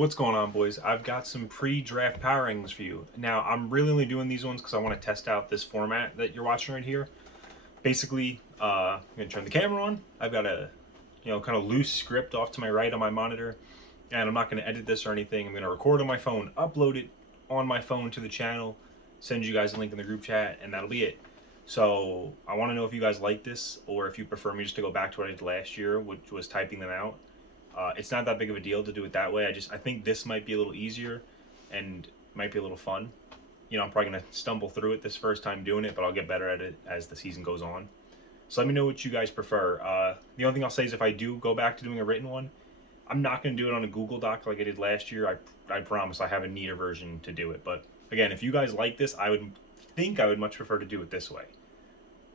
What's going on, boys? I've got some pre-draft power rankings for you. Now, I'm really only doing these ones because I want to test out this format that you're watching right here. Basically, I'm gonna turn the camera on. I've got a, kind of loose script off to my right on my monitor, and I'm not gonna edit this or anything. I'm gonna record on my phone, upload it on my phone to the channel, send you guys a link in the group chat, and that'll be it. So I want to know if you guys like this or if you prefer me just to go back to what I did last year, which was typing them out. It's not that big of a deal to do it that way. I think this might be a little easier and might be a little fun. I'm probably gonna stumble through it this first time doing it, but I'll get better at it as the season goes on. So let me know what you guys prefer. The only thing I'll say is if I do go back to doing a written one, I'm not gonna do it on a Google Doc like I did last year. I promise I have a neater version to do it. But again, if you guys like this, I would much prefer to do it this way.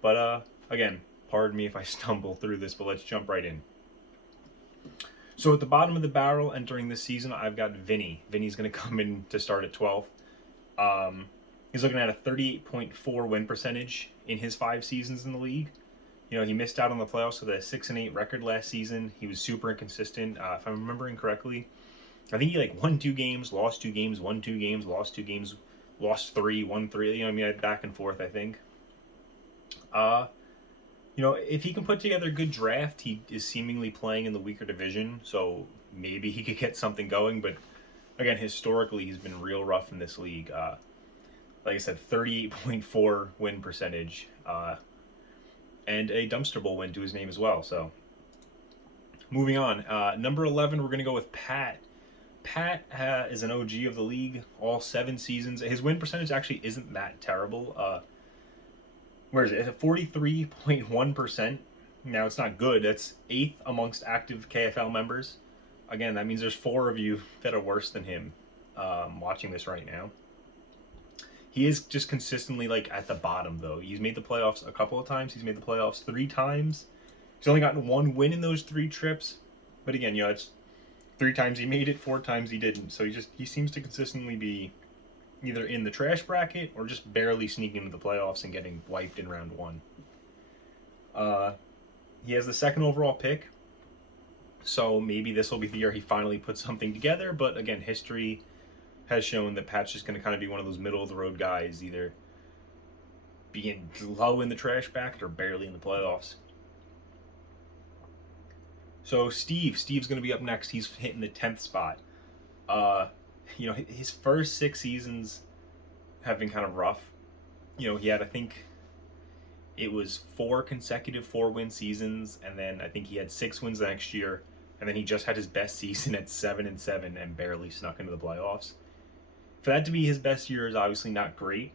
But again, pardon me if I stumble through this, but let's jump right in. So at the bottom of the barrel entering this season, I've got Vinny. Vinny's going to come in to start at 12th. He's looking at a 38.4 win percentage in his 5 seasons in the league. He missed out on the playoffs with a 6-8 record last season. He was super inconsistent. If I'm remembering correctly, I think he won 2 games, lost 2 games, won 2 games, lost 2 games, lost 3, won 3. Back and forth, I think. If he can put together a good draft, he is seemingly playing in the weaker division, so maybe he could get something going. But again, historically, he's been real rough in this league. Like I said, 38.4 win percentage, and a dumpster bowl win to his name as well. So moving on, number 11, we're going to go with Pat. Pat is an OG of the league, all 7 seasons. His win percentage actually isn't that terrible. Where is it? It's at 43.1%. Now, it's not good. That's 8th amongst active KFL members. Again, that means there's 4 of you that are worse than him watching this right now. He is just consistently at the bottom, though. He's made the playoffs a couple of times. He's made the playoffs 3 times. He's only gotten 1 win in those 3 trips. But again, it's 3 times he made it, 4 times he didn't. So he seems to consistently be either in the trash bracket or just barely sneaking into the playoffs and getting wiped in round 1. He has the 2nd overall pick, so maybe this will be the year he finally puts something together. But again, history has shown that Pat's just going to kind of be one of those middle-of-the-road guys, either being low in the trash bracket or barely in the playoffs. So Steve's going to be up next. He's hitting the 10th spot. His first 6 seasons have been kind of rough. He had, I think, it was 4 consecutive 4-win seasons, and then I think he had 6 wins the next year, and then he just had his best season at 7-7 and barely snuck into the playoffs. For that to be his best year is obviously not great.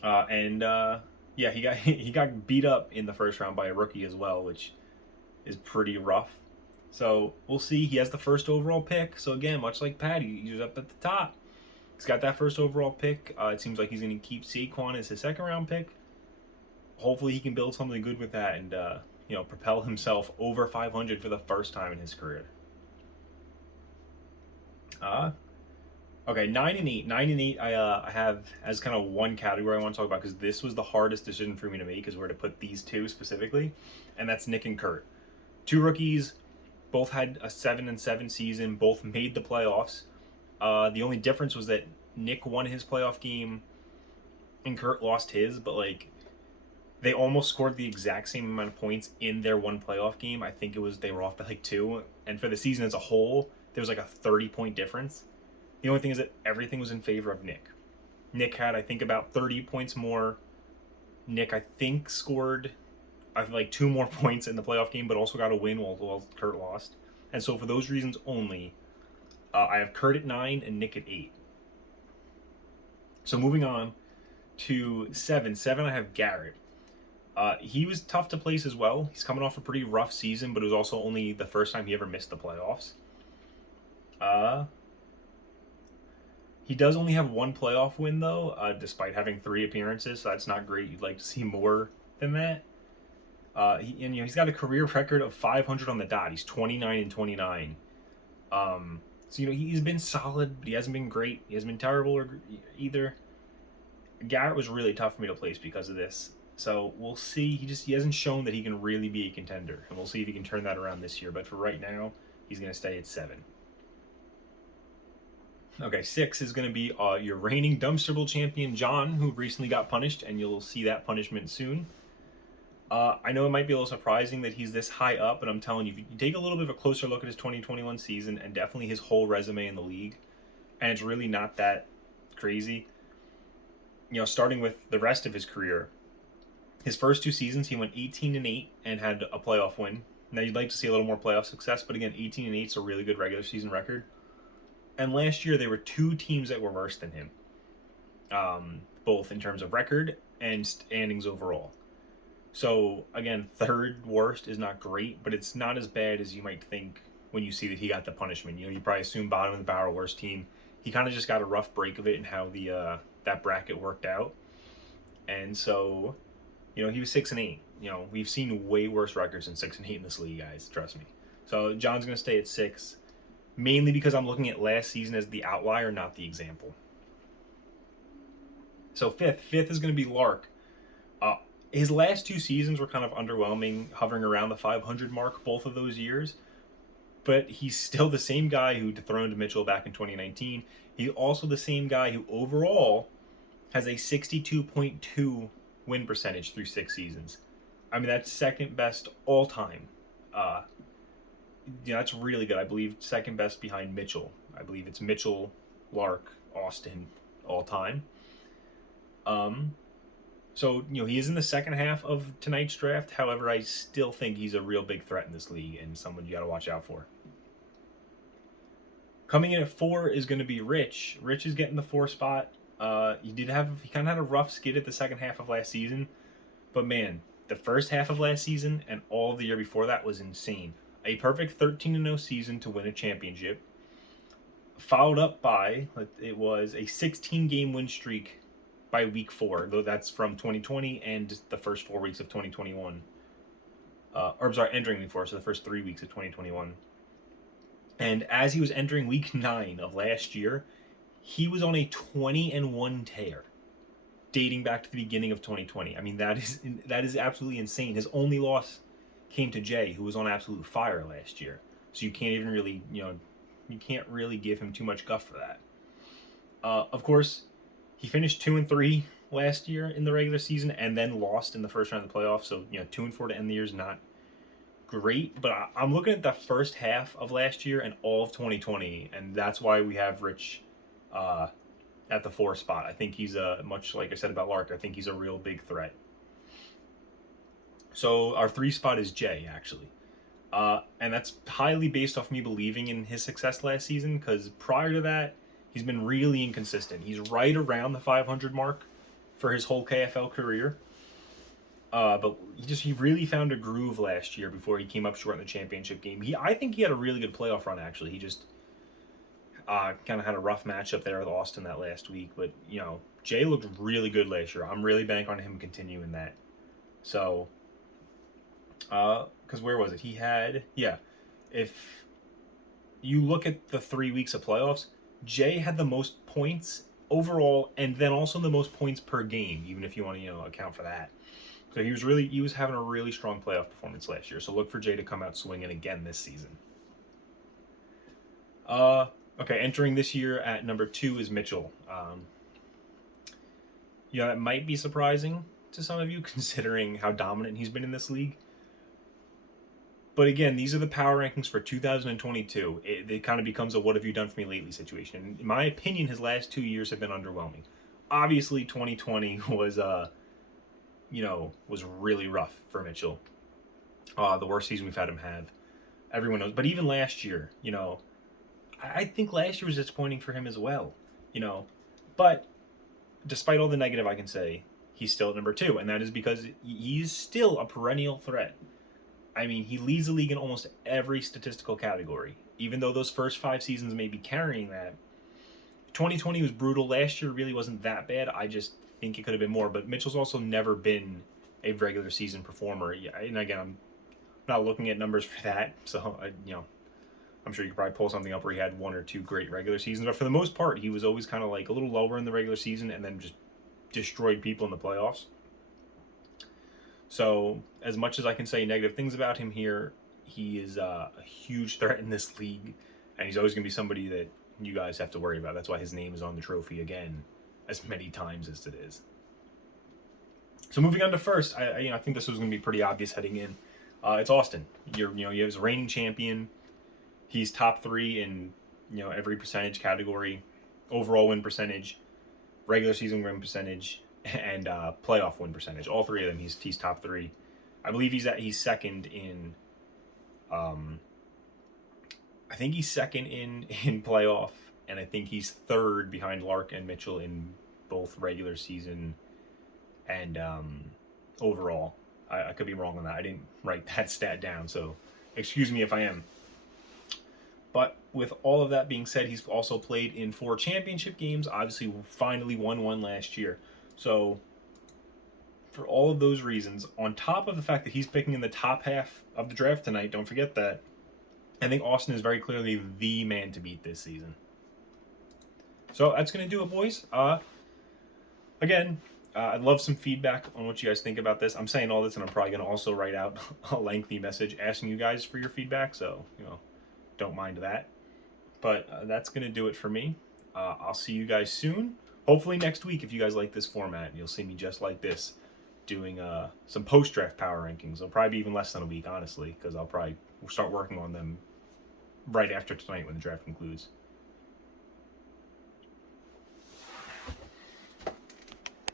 He got beat up in the first round by a rookie as well, which is pretty rough. So we'll see. He has the 1st overall pick. So again, much like Patty, he's up at the top. He's got that 1st overall pick. It seems like he's going to keep Saquon as his 2nd round pick. Hopefully he can build something good with that and propel himself over 500 for the first time in his career. Okay, 9 and 8. 9 and 8 I have as kind of one category I want to talk about because this was the hardest decision for me to make, is where to put these 2 specifically, and that's Nick and Kurt. 2 rookies. Both had a 7-7 season. Both made the playoffs. The only difference was that Nick won his playoff game and Kurt lost his, but they almost scored the exact same amount of points in their one playoff game. I think they were off by 2, and for the season as a whole, there was a 30-point difference. The only thing is that everything was in favor of Nick. Nick had, I think, about 30 points more. Nick, I think, scored 2 more points in the playoff game, but also got a win while Kurt lost. And so for those reasons only, I have Kurt at 9 and Nick at 8. So moving on to 7. 7, I have Garrett. He was tough to place as well. He's coming off a pretty rough season, but it was also only the first time he ever missed the playoffs. He does only have 1 playoff win, though, despite having 3 appearances, so that's not great. You'd like to see more than that. He's got a career record of 500 on the dot. He's 29-29. He's been solid, but he hasn't been great. He hasn't been terrible either. Garrett was really tough for me to place because of this. So we'll see. He hasn't shown that he can really be a contender, and we'll see if he can turn that around this year. But for right now, he's going to stay at 7. Okay, 6 is going to be your reigning dumpster bowl champion, John, who recently got punished, and you'll see that punishment soon. I know it might be a little surprising that he's this high up, but I'm telling you, if you take a little bit of a closer look at his 2021 season and definitely his whole resume in the league, and it's really not that crazy. Starting with the rest of his career, his first 2 seasons he went 18-8 and had a playoff win. Now you'd like to see a little more playoff success, but again, 18-8 is a really good regular season record. And last year there were 2 teams that were worse than him, both in terms of record and standings overall. So again, third worst is not great, but it's not as bad as you might think when you see that he got the punishment. You probably assume bottom of the barrel, worst team. He kind of just got a rough break of it and how the that bracket worked out, and so he was 6-8. We've seen way worse records than 6-8 in this league, guys. Trust me. So John's gonna stay at 6, mainly because I'm looking at last season as the outlier, not the example. So fifth is going to be Lark. His last 2 seasons were kind of underwhelming, hovering around the 500 mark both of those years. But he's still the same guy who dethroned Mitchell back in 2019. He's also the same guy who overall has a 62.2 win percentage through 6 seasons. I mean, that's second best all time. That's really good. I believe second best behind Mitchell. I believe it's Mitchell, Lark, Austin all time. So, he is in the second half of tonight's draft. However, I still think he's a real big threat in this league and someone you got to watch out for. Coming in at 4 is going to be Rich. Rich is getting the 4 spot. He kind of had a rough skid at the second half of last season. But man, the first half of last season and all of the year before that was insane. A perfect 13-0 season to win a championship. Followed up by, it was a 16-game win streak by week 4, though that's from 2020 and the first 4 weeks of 2021. Entering week 4, so the first 3 weeks of 2021. And as he was entering week 9 of last year, he was on a 20-1 tear, dating back to the beginning of 2020. I mean, that is absolutely insane. His only loss came to Jay, who was on absolute fire last year. So you can't even really, you can't really give him too much guff for that. Of course, he finished 2-3 last year in the regular season and then lost in the first round of the playoffs. So, 2-4 to end the year is not great. But I'm looking at the first half of last year and all of 2020, and that's why we have Rich at the 4 spot. I think he's much like I said about Lark, I think he's a real big threat. So our 3 spot is Jay, actually. And that's highly based off me believing in his success last season, because prior to that, he's been really inconsistent. He's right around the 500 mark for his whole KFL career. But he really found a groove last year before he came up short in the championship game. I think he had a really good playoff run, actually. He just kind of had a rough matchup there with Austin that last week. But, Jay looked really good last year. I'm really banking on him continuing that. So, because where was it? He had, if you look at the 3 weeks of playoffs, Jay had the most points overall, and then also the most points per game, even if you want to account for that. So he was having a really strong playoff performance last year. So look for Jay to come out swinging again this season. Okay, entering this year at number 2 is Mitchell. That might be surprising to some of you considering how dominant he's been in this league. But again, these are the power rankings for 2022. It kind of becomes a what have you done for me lately situation. And in my opinion, his last 2 years have been underwhelming. Obviously, 2020 was really rough for Mitchell. The worst season we've had him have. Everyone knows. But even last year, I think last year was disappointing for him as well. But despite all the negative I can say, he's still at number 2. And that is because he's still a perennial threat. I mean, he leads the league in almost every statistical category. Even though those first 5 seasons may be carrying that. 2020 was brutal. Last year really wasn't that bad. I just think it could have been more. But Mitchell's also never been a regular season performer. And again, I'm not looking at numbers for that. So, I'm sure you could probably pull something up where he had 1 or 2 great regular seasons. But for the most part, he was always kind of like a little lower in the regular season and then just destroyed people in the playoffs. So, as much as I can say negative things about him here, he is a huge threat in this league, and he's always going to be somebody that you guys have to worry about. That's why his name is on the trophy again, as many times as it is. So moving on to first, I think this was going to be pretty obvious heading in. It's Austin. You have his reigning champion. He's top 3 in every percentage category, overall win percentage, regular season win percentage, and playoff win percentage. All 3 of them, he's top 3. I believe he's second in. I think he's second in playoff, and I think he's third behind Lark and Mitchell in both regular season and overall. I could be wrong on that. I didn't write that stat down, so excuse me if I am. But with all of that being said, he's also played in 4 championship games. Obviously, finally won one last year. So for all of those reasons, on top of the fact that he's picking in the top half of the draft tonight, don't forget that, I think Austin is very clearly the man to beat this season. So that's going to do it, boys. Again, I'd love some feedback on what you guys think about this. I'm saying all this, and I'm probably going to also write out a lengthy message asking you guys for your feedback, so, don't mind that. But that's going to do it for me. I'll see you guys soon. Hopefully next week, if you guys like this format, you'll see me just like this, doing some post-draft power rankings. It'll probably be even less than a week, honestly, because we'll start working on them right after tonight when the draft concludes.